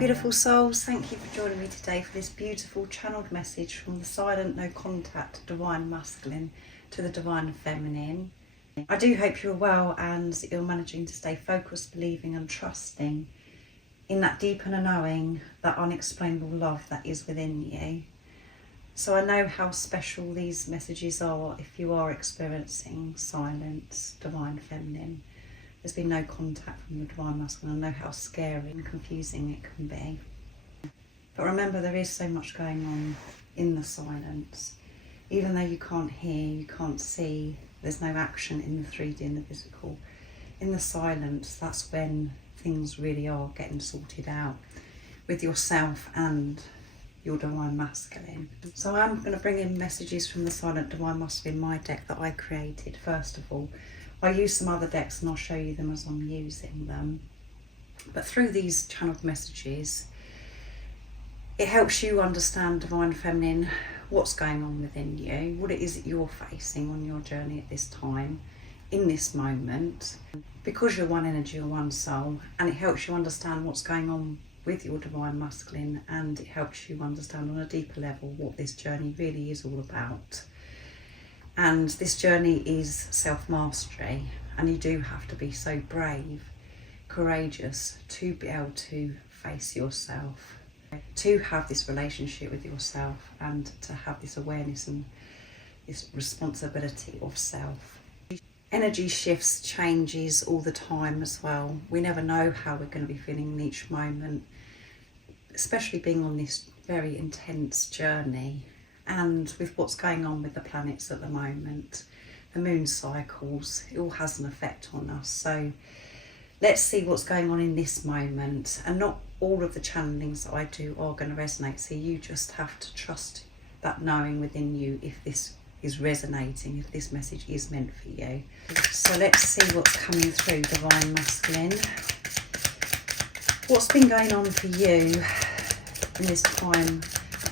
beautiful souls, thank you for joining me today for this beautiful channeled message from the silent, no contact, divine masculine to the divine feminine. I do hope you're well and that you're managing to stay focused, believing and trusting in that deep inner knowing, that unexplainable love that is within you. So I know how special these messages are if you are experiencing silence, divine feminine. There's been no contact from the divine masculine. I know how scary and confusing it can be. But remember, there is so much going on in the silence. Even though you can't hear, you can't see, there's no action in the 3D and the physical. In the silence, that's when things really are getting sorted out with yourself and your divine masculine. So I'm going to bring in messages from the silent divine masculine, my deck that I created first of all. I use some other decks and I'll show you them as I'm using them. But through these channeled messages, it helps you understand divine feminine, what's going on within you, what it is that you're facing on your journey at this time, in this moment, because you're one energy or one soul, and it helps you understand what's going on with your divine masculine, and it helps you understand on a deeper level what this journey really is all about. And this journey is self-mastery, and you do have to be so brave, courageous to be able to face yourself, to have this relationship with yourself, and to have this awareness and this responsibility of self. Energy shifts, changes all the time as well. We never know how we're going to be feeling in each moment, especially being on this very intense journey. And with what's going on with the planets at the moment, the moon cycles, it all has an effect on us. So let's see what's going on in this moment. And not all of the channelings that I do are going to resonate. So you just have to trust that knowing within you if this is resonating, if this message is meant for you. So let's see what's coming through, divine masculine. What's been going on for you in this time?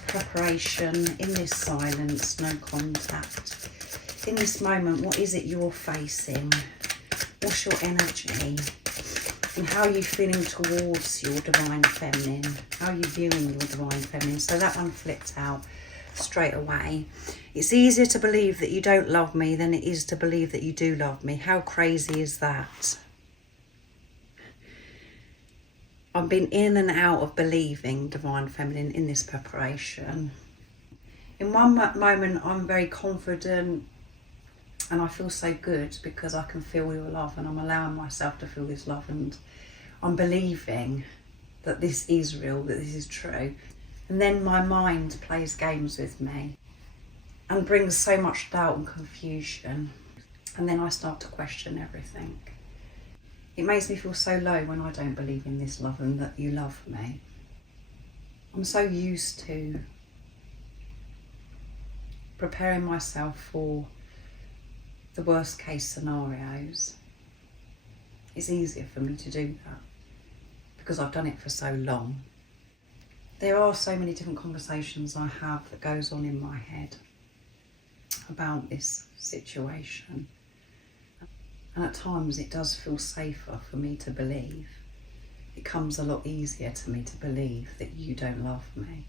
Preparation, in this silence, no contact. In this moment, what is it you're facing? What's your energy? And how are you feeling towards your divine feminine? How are you viewing your divine feminine? So that one flipped out straight away. It's easier to believe that you don't love me than it is to believe that you do love me. How crazy is that? I've been in and out of believing divine feminine in this preparation. In one moment I'm very confident and I feel so good because I can feel your love, and I'm allowing myself to feel this love, and I'm believing that this is real, that this is true. And then my mind plays games with me and brings so much doubt and confusion, and then I start to question everything. It makes me feel so low when I don't believe in this love and that you love me. I'm so used to preparing myself for the worst case scenarios. It's easier for me to do that because I've done it for so long. There are so many different conversations I have that goes on in my head about this situation. And at times it does feel safer for me to believe. It comes a lot easier to me to believe that you don't love me.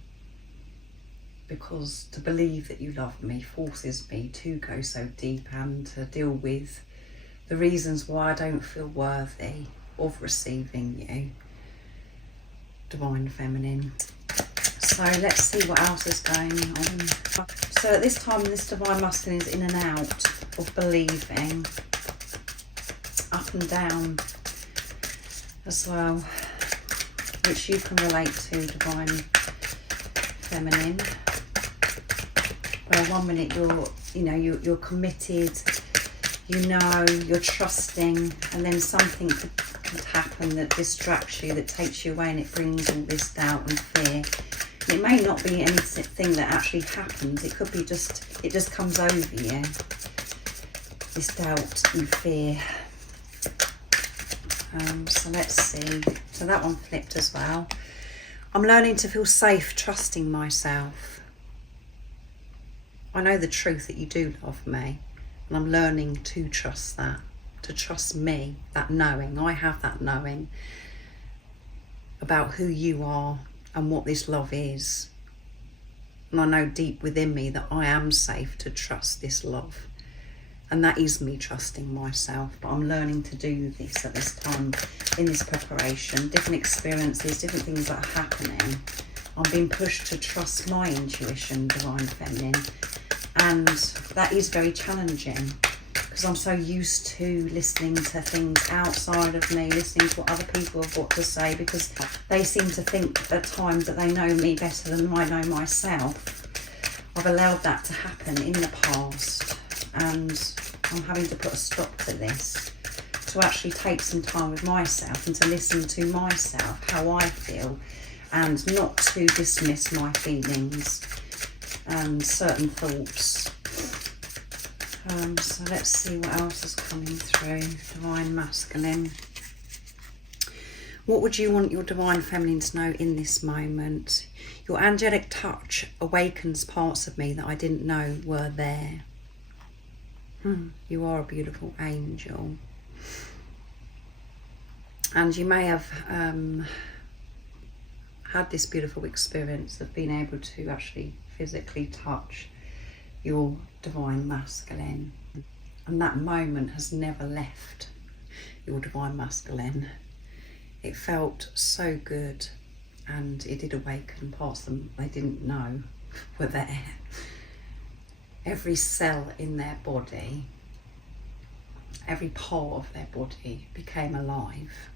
Because to believe that you love me forces me to go so deep and to deal with the reasons why I don't feel worthy of receiving you, divine feminine. So let's see what else is going on. So at this time, this divine masculine is in and out of believing, up and down as well, which you can relate to, divine feminine. Well, 1 minute you're committed, you're trusting, and then something could happen that distracts you, that takes you away, and it brings all this doubt and fear. It may not be anything that actually happens. It could be it just comes over you, this doubt and fear. So let's see. So that one flipped as well. I'm learning to feel safe trusting myself. I know the truth that you do love me, and I'm learning to trust that, to trust me, that knowing. I have that knowing of about who you are and what this love is. And I know deep within me that I am safe to trust this love. And that is me trusting myself. But I'm learning to do this at this time in this preparation. Different experiences, different things that are happening. I'm being pushed to trust my intuition, Divine Feminine. And that is very challenging because I'm so used to listening to things outside of me, listening to what other people have got to say, because they seem to think at times that they know me better than I know myself. I've allowed that to happen in the past, and I'm having to put a stop to this, to actually take some time with myself and to listen to myself, how I feel, and not to dismiss my feelings and certain thoughts. So let's see what else is coming through. Divine Masculine. What would you want your Divine Feminine to know in this moment? Your angelic touch awakens parts of me that I didn't know were there. You are a beautiful angel. And you may have had this beautiful experience of being able to actually physically touch your Divine Masculine, and that moment has never left your Divine Masculine. It felt so good, and it did awaken parts of them they didn't know were there. Every cell in their body, every part of their body became alive.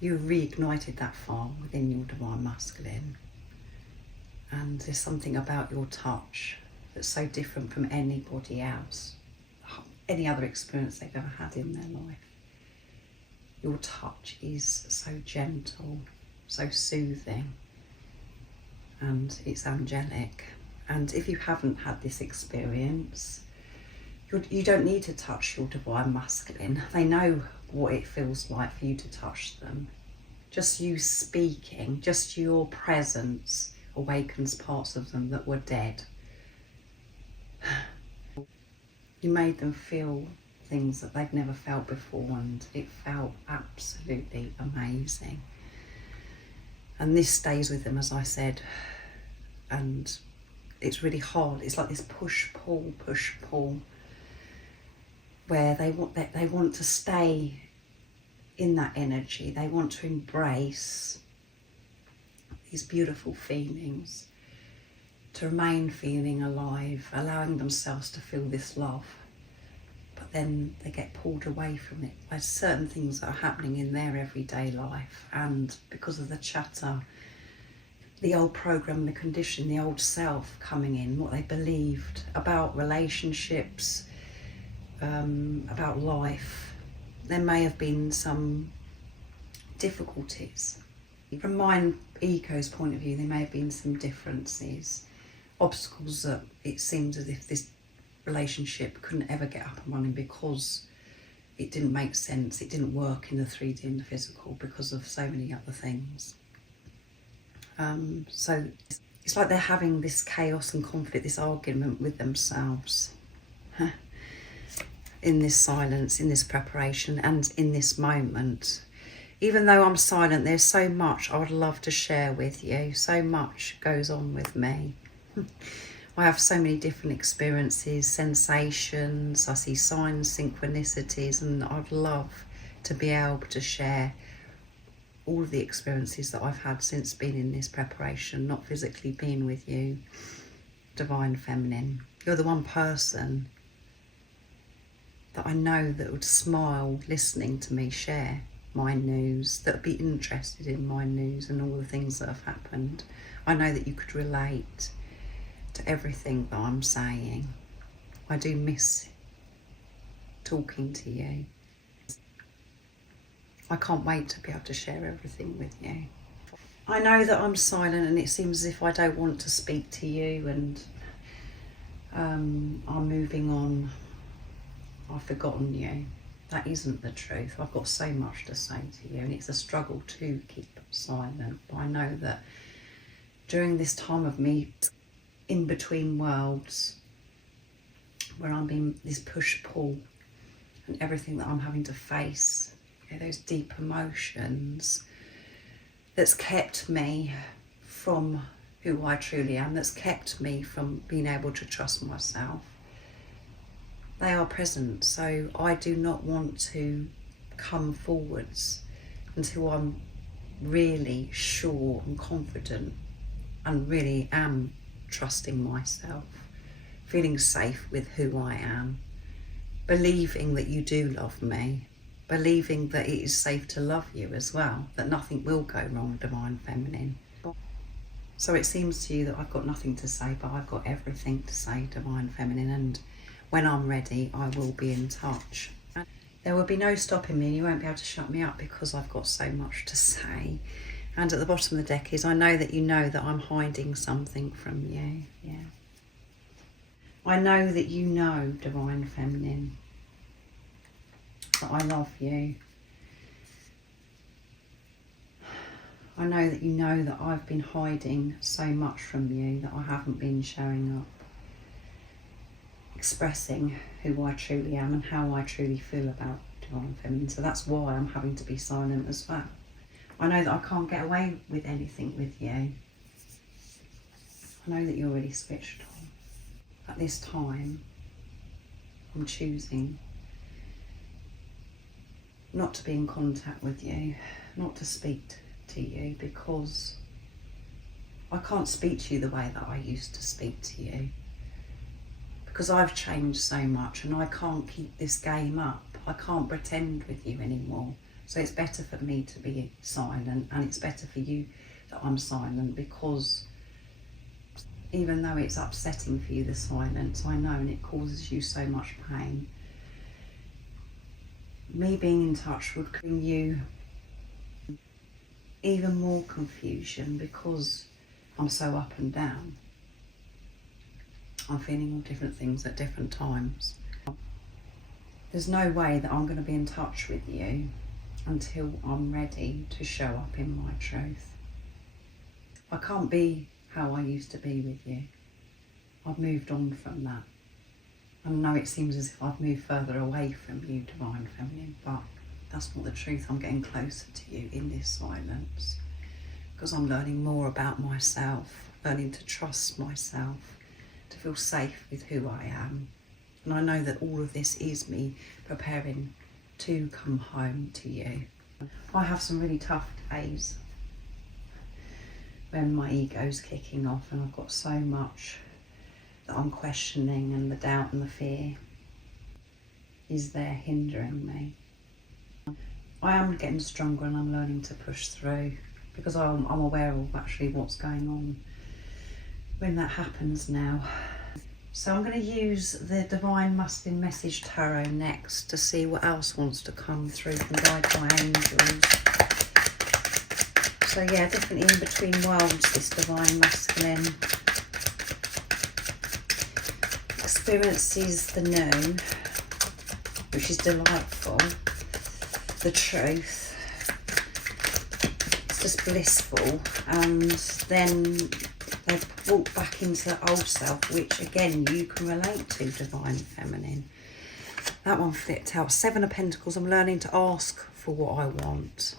You reignited that fire within your Divine Masculine. And there's something about your touch that's so different from anybody else, any other experience they've ever had in their life. Your touch is so gentle, so soothing, and it's angelic. And if you haven't had this experience, you don't need to touch your Divine Masculine. They know what it feels like for you to touch them. Just you speaking, just your presence awakens parts of them that were dead. You made them feel things that they've never felt before, and it felt absolutely amazing. And this stays with them, as I said, and it's really hard. It's like this push-pull, where they want to stay in that energy. They want to embrace these beautiful feelings, to remain feeling alive, allowing themselves to feel this love. But then they get pulled away from it by certain things that are happening in their everyday life, and because of the chatter, the old program, the condition, the old self coming in, what they believed about relationships, about life. There may have been some difficulties. From my ego's point of view, there may have been some differences, obstacles that it seems as if this relationship couldn't ever get up and running because it didn't make sense, it didn't work in the 3D and the physical because of so many other things. So it's like they're having this chaos and conflict, this argument with themselves in this silence, in this preparation, and in this moment. Even though I'm silent, there's so much I would love to share with you. So much goes on with me. I have so many different experiences, sensations. I see signs, synchronicities, and I'd love to be able to share all of the experiences that I've had since being in this preparation, not physically being with you, Divine Feminine. You're the one person that I know that would smile listening to me share my news, that would be interested in my news and all the things that have happened. I know that you could relate to everything that I'm saying. I do miss talking to you. I can't wait to be able to share everything with you. I know that I'm silent and it seems as if I don't want to speak to you, and I'm moving on. I've forgotten you. That isn't the truth. I've got so much to say to you, and it's a struggle to keep silent. But I know that during this time of me in between worlds, where I'm being this push-pull and everything that I'm having to face those deep emotions that's kept me from who I truly am, that's kept me from being able to trust myself. They are present, so I do not want to come forwards until I'm really sure and confident and really am trusting myself, feeling safe with who I am, believing that you do love me, believing that it is safe to love you as well, that nothing will go wrong, Divine Feminine. So it seems to you that I've got nothing to say, but I've got everything to say, Divine Feminine, and when I'm ready, I will be in touch. There will be no stopping me. You won't be able to shut me up because I've got so much to say. And at the bottom of the deck is, I know that you know that I'm hiding something from you. Yeah. I know that you know, Divine Feminine, that I love you. I know that you know that I've been hiding so much from you, that I haven't been showing up, expressing who I truly am and how I truly feel about Divine Feminine. So that's why I'm having to be silent as well. I know that I can't get away with anything with you. I know that you're really switched on. At this time, I'm choosing not to be in contact with you, not to speak to you, because I can't speak to you the way that I used to speak to you. Because I've changed so much and I can't keep this game up. I can't pretend with you anymore. So it's better for me to be silent, and it's better for you that I'm silent, because even though it's upsetting for you, the silence, I know, and it causes you so much pain, me being in touch would bring you even more confusion, because I'm so up and down. I'm feeling all different things at different times. There's no way that I'm going to be in touch with you until I'm ready to show up in my truth. I can't be how I used to be with you. I've moved on from that. I know it seems as if I've moved further away from you, Divine Feminine, but that's not the truth. I'm getting closer to you in this silence, because I'm learning more about myself, learning to trust myself, to feel safe with who I am. And I know that all of this is me preparing to come home to you. I have some really tough days when my ego's kicking off and I've got so much that I'm questioning, and the doubt and the fear is there hindering me. I am getting stronger and I'm learning to push through, because I'm aware of actually what's going on when that happens now. So I'm going to use the Divine Masculine Message Tarot next to see what else wants to come through from guides by angels. So yeah, definitely in between worlds, this Divine Masculine. Experiences the new, which is delightful. The truth, it's just blissful. And then they've walked back into the old self, which again you can relate to, Divine Feminine. That one flipped out. 7 of Pentacles. I'm learning to ask for what I want.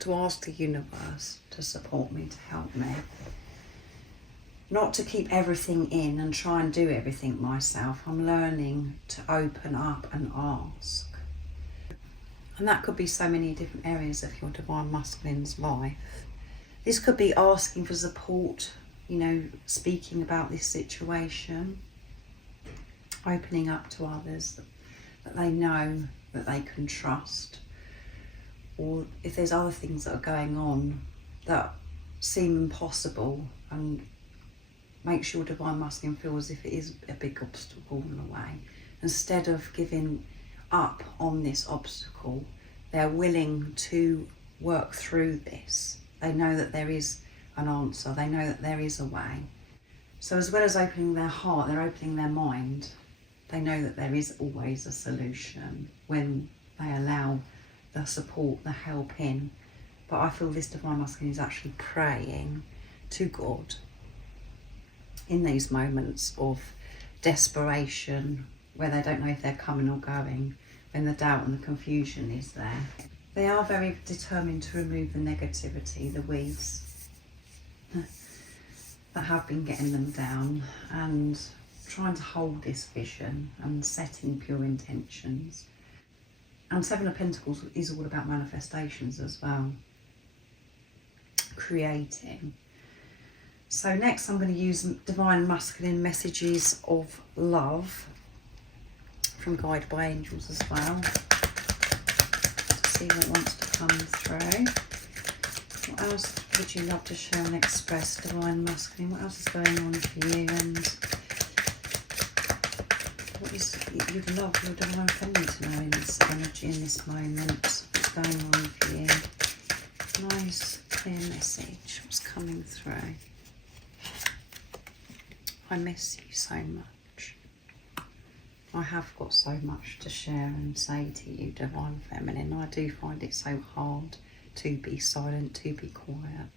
To ask the universe to support me, to help me. Not to keep everything in and try and do everything myself. I'm learning to open up and ask. And that could be so many different areas of your Divine Masculine's life. This could be asking for support, you know, speaking about this situation, opening up to others that they know, that they can trust. Or if there's other things that are going on that seem impossible and makes your Divine Masculine feel as if it is a big obstacle in a way. Instead of giving up on this obstacle, they're willing to work through this. They know that there is an answer. They know that there is a way. So as well as opening their heart, they're opening their mind. They know that there is always a solution when they allow the support, the help in. But I feel this Divine Masculine is actually praying to God in these moments of desperation where they don't know if they're coming or going. when the doubt and the confusion is there. They are very determined to remove the negativity, the weeds that have been getting them down, and trying to hold this vision and setting pure intentions. And Seven of Pentacles is all about manifestations as well, creating. So next I'm going to use Divine Masculine Messages of Love from Guided by Angels as well, to see what wants to come through. What else would you love to share and express, Divine Masculine? What else is going on for you, and what is you'd love your Divine Feminine to know in this energy, in this moment? What's going on for you? Nice clear message. What's coming through? I miss you so much. I have got so much to share and say to you, Divine Feminine. I do find it so hard to be silent, to be quiet.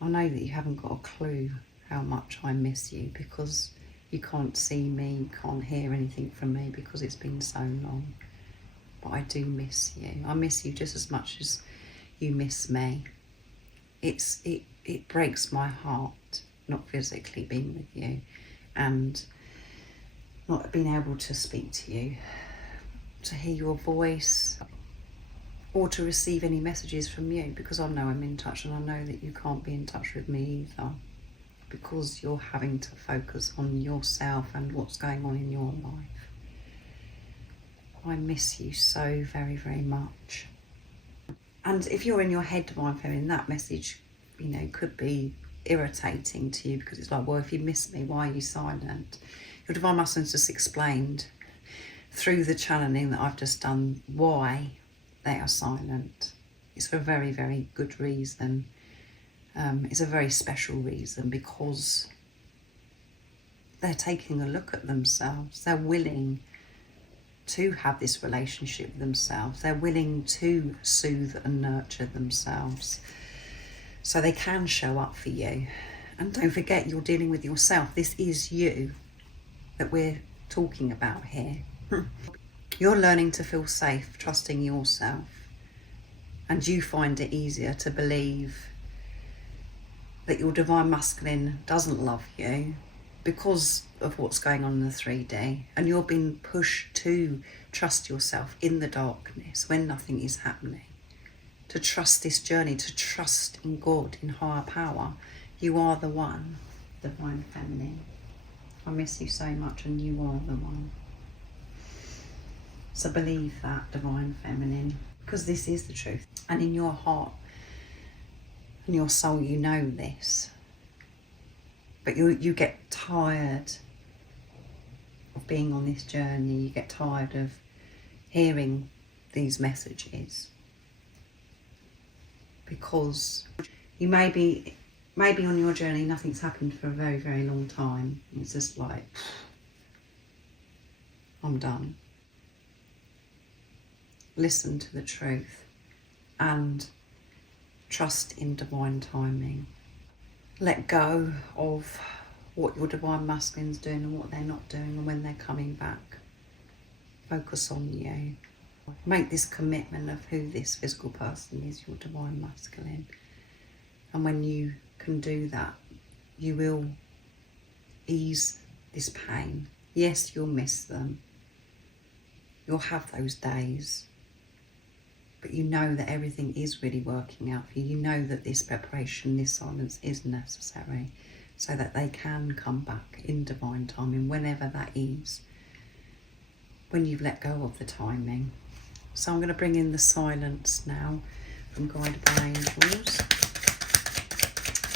I know that you haven't got a clue how much I miss you, because you can't see me, you can't hear anything from me because it's been so long. But I do miss you. I miss you just as much as you miss me. It breaks my heart not physically being with you and not being able to speak to you, to hear your voice, or to receive any messages from you, because I know I'm in touch, and I know that you can't be in touch with me either, because you're having to focus on yourself and what's going on in your life. I miss you so very, very much. And if you're in your head, Divine Feminine, that message, you know, could be irritating to you, because it's like, well, if you miss me, why are you silent? Your Divine Masculine's just explained through the channeling that I've just done why they are silent. It's for a very, very good reason. It's a very special reason, because they're taking a look at themselves. They're willing to have this relationship with themselves. They're willing to soothe and nurture themselves, so they can show up for you. And don't forget, you're dealing with yourself. This is you that we're talking about here. You're learning to feel safe, trusting yourself, and you find it easier to believe that your Divine Masculine doesn't love you because of what's going on in the 3D, and you're being pushed to trust yourself in the darkness when nothing is happening, to trust this journey, to trust in God, in higher power. You are the one, Divine Feminine. I miss you so much, and you are the one. So believe that, Divine Feminine, because this is the truth. And in your heart and your soul, you know this. But you get tired of being on this journey. You get tired of hearing these messages, because you may be on your journey, nothing's happened for a very, very long time. It's just like, I'm done. Listen to the truth and trust in divine timing. Let go of what your Divine Masculine's doing and what they're not doing, and when they're coming back. Focus on you. Make this commitment of who this physical person is, your Divine Masculine. And when you can do that, you will ease this pain. Yes, you'll miss them. You'll have those days. But you know that everything is really working out for you. You know that this preparation, this silence is necessary, so that they can come back in divine timing, whenever that is, when you've let go of the timing. So I'm going to bring in the silence now from Guided by Angels.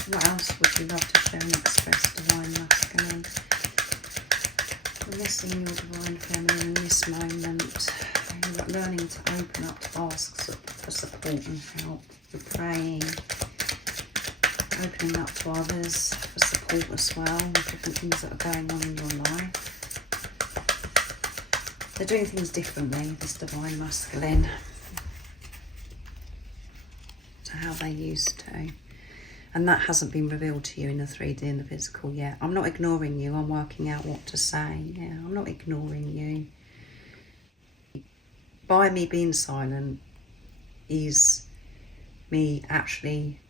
What else would you love to share and express, Divine Masculine? You're missing your Divine Feminine in this moment. You're learning to open up, to ask for support and help. You're praying, opening up to others for support as well, with different things that are going on in your life. They're doing things differently, this Divine Masculine, to how they used to. And that hasn't been revealed to you in the 3D and the physical yet. I'm not ignoring you, I'm working out what to say. Yeah, I'm not ignoring you. by me being silent is me actually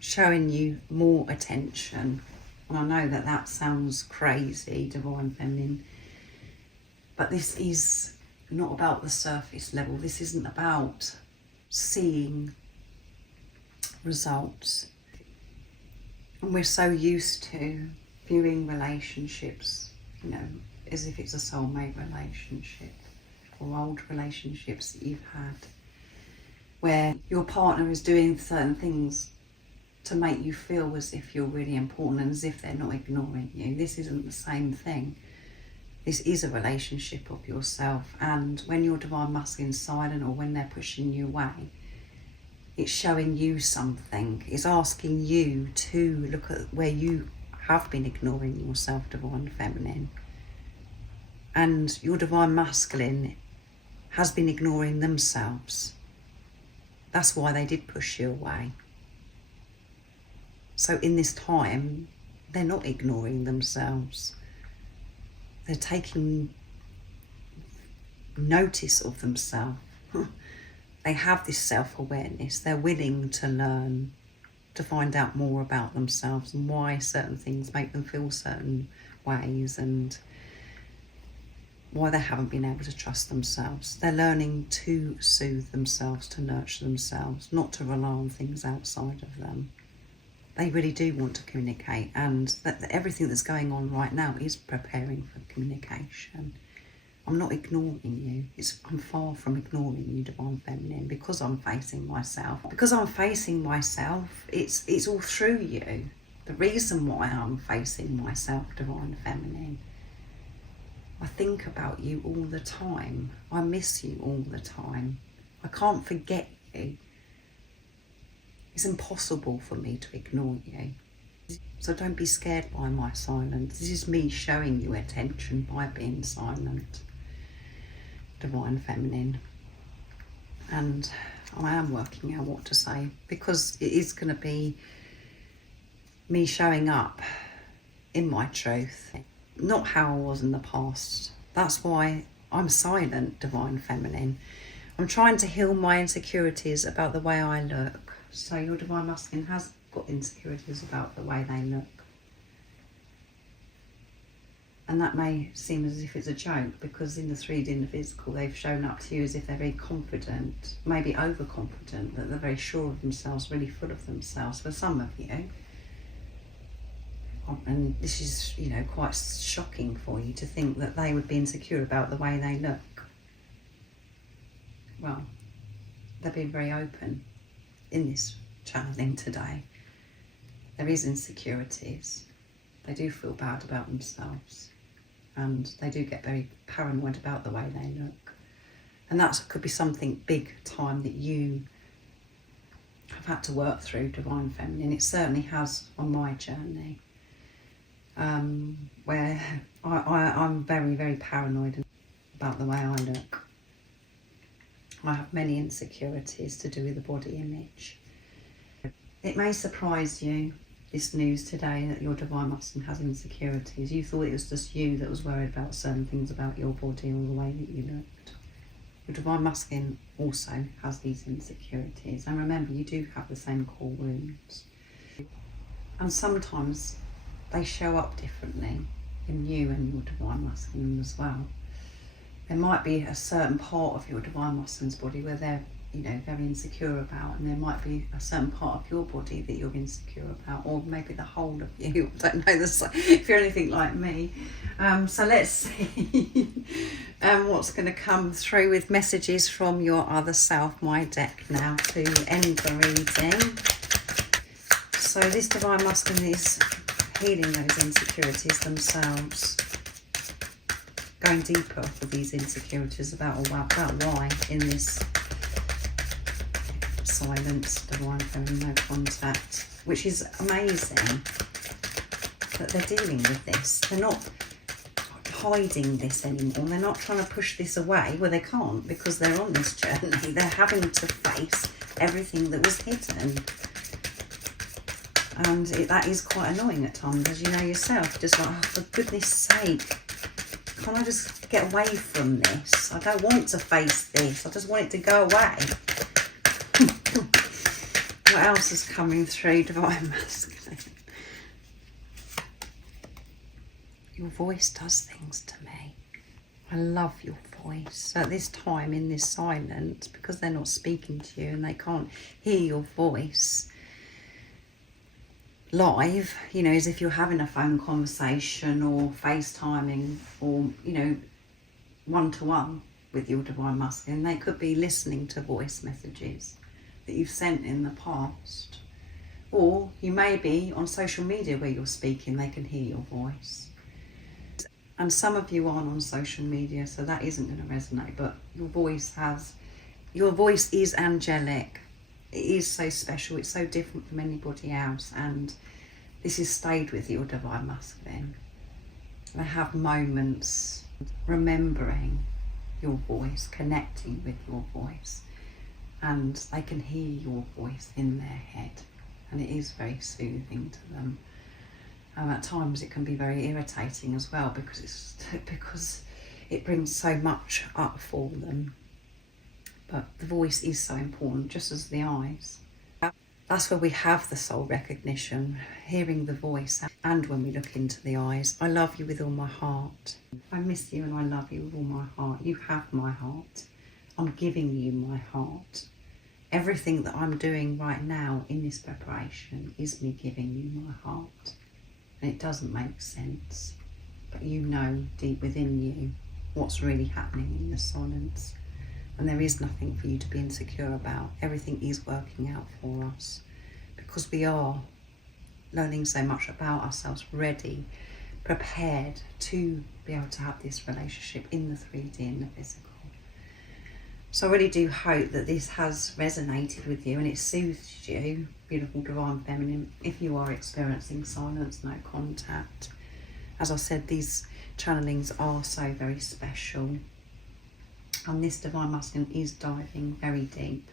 showing you more attention. And I know that that sounds crazy, Divine Feminine, but this is not about the surface level. This isn't about seeing results. And we're so used to viewing relationships, you know, as if it's a soulmate relationship, or old relationships that you've had, where your partner is doing certain things to make you feel as if you're really important and as if they're not ignoring you. This isn't the same thing. This is a relationship of yourself, and when your Divine Masculine's silent or when they're pushing you away, it's showing you something. It's asking you to look at where you have been ignoring yourself, Divine Feminine. And your Divine Masculine has been ignoring themselves. That's why they did push you away. So in this time, they're not ignoring themselves. They're taking notice of themselves. They have this self-awareness. They're willing to learn, to find out more about themselves and why certain things make them feel certain ways and why they haven't been able to trust themselves. They're learning to soothe themselves, to nurture themselves, not to rely on things outside of them. They really do want to communicate, and that everything that's going on right now is preparing for communication. I'm not ignoring you. I'm far from ignoring you, Divine Feminine, because I'm facing myself. Because I'm facing myself, it's all through you. The reason why I'm facing myself, Divine Feminine, I think about you all the time. I miss you all the time. I can't forget you. It's impossible for me to ignore you. So don't be scared by my silence. This is me showing you attention by being silent, Divine Feminine. And I am working out what to say, because it is going to be me showing up in my truth, not how I was in the past. That's why I'm silent, Divine Feminine. I'm trying to heal my insecurities about the way I look. So your Divine Masculine has got insecurities about the way they look. And that may seem as if it's a joke, because in the 3D, in the physical, they've shown up to you as if they're very confident, maybe overconfident, that they're very sure of themselves, really full of themselves, for some of you. And this is, you know, quite shocking for you to think that they would be insecure about the way they look. Well, they've been very open in this channeling today. There is insecurities. They do feel bad about themselves, and they do get very paranoid about the way they look. And that could be something big time that you have had to work through, Divine Feminine. It certainly has on my journey, where I'm very, very paranoid about the way I look. I have many insecurities to do with the body image. It may surprise you, this news today, that your Divine Masculine has insecurities. You thought it was just you that was worried about certain things about your body or the way that you looked. Your Divine Masculine also has these insecurities. And remember, you do have the same core wounds. And sometimes they show up differently in you and your Divine Masculine as well. There might be a certain part of your Divine Masculine's body where they're, you know, very insecure about, and there might be a certain part of your body that you're insecure about, or maybe the whole of you. I don't know if you're anything like me. So let's see what's going to come through with messages from your other self, my deck now, to end the reading. So this Divine Masculine is healing those insecurities themselves, going deeper with these insecurities about why in this silence, Divine Feminine, no contact, which is amazing that they're dealing with this. They're not hiding this anymore. They're not trying to push this away. Well, they can't, because they're on this journey. They're having to face everything that was hidden. And that is quite annoying at times, as you know yourself. Just like, oh, for goodness sake, Can I just get away from this? I don't want to face this. I just want it to go away. What else is coming through, Divine Masculine? Your voice does things to me. I love your voice. At this time, in this silence, because they're not speaking to you and they can't hear your voice live, you know, as if you're having a phone conversation or FaceTiming or, you know, one-to-one with your Divine Masculine. They could be listening to voice messages that you've sent in the past. Or you may be on social media where you're speaking, they can hear your voice. And some of you aren't on social media, so that isn't going to resonate, but your voice is angelic. It is so special, it's so different from anybody else, and this has stayed with your Divine Masculine. They have moments remembering your voice, connecting with your voice, and they can hear your voice in their head, and it is very soothing to them. And at times it can be very irritating as well, because it brings so much up for them. But the voice is so important, just as the eyes. That's where we have the soul recognition, hearing the voice, and when we look into the eyes. I love you with all my heart. I miss you and I love you with all my heart. You have my heart. I'm giving you my heart. Everything that I'm doing right now in this preparation is me giving you my heart. And it doesn't make sense, but you know deep within you what's really happening in the silence. And there is nothing for you to be insecure about. Everything is working out for us because we are learning so much about ourselves, ready, prepared to be able to have this relationship in the 3D, in the physical. So I really do hope that this has resonated with you and it soothes you, beautiful Divine Feminine, if you are experiencing silence, no contact. As I said, these channelings are so very special. And this Divine Masculine is diving very deep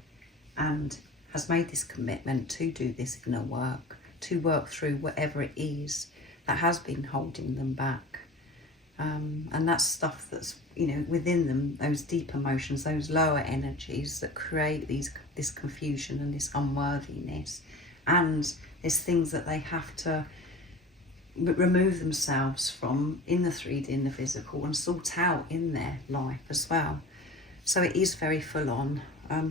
and has made this commitment to do this inner work, to work through whatever it is that has been holding them back. And that's stuff that's, you know, within them, those deep emotions, those lower energies that create this confusion and this unworthiness. And there's things that they have to remove themselves from in the 3D, in the physical, and sort out in their life as well. So it is very full on.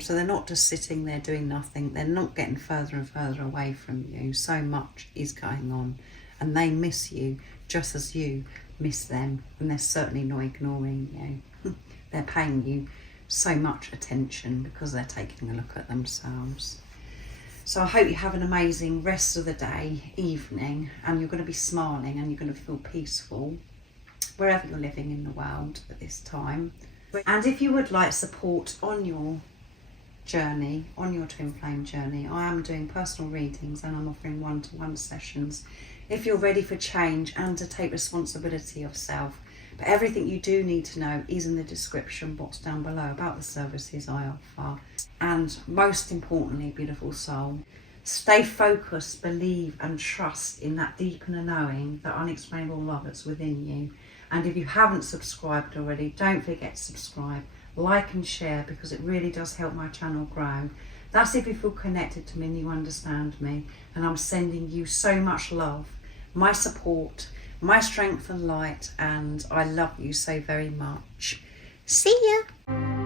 So they're not just sitting there doing nothing. They're not getting further and further away from you. So much is going on. And they miss you just as you miss them. And they're certainly not ignoring you. They're paying you so much attention because they're taking a look at themselves. So I hope you have an amazing rest of the day, evening, and you're going to be smiling and you're going to feel peaceful wherever you're living in the world at this time. And if you would like support on your journey, on your twin flame journey, I am doing personal readings and I'm offering one-to-one sessions if you're ready for change and to take responsibility of self. But everything you do need to know is in the description box down below about the services I offer. And most importantly, beautiful soul, stay focused, believe and trust in that deep inner knowing, that unexplainable love that's within you. And if you haven't subscribed already, don't forget to subscribe, like and share, because it really does help my channel grow. That's if you feel connected to me and you understand me. And I'm sending you so much love, my support, my strength and light, and I love you so very much. See ya!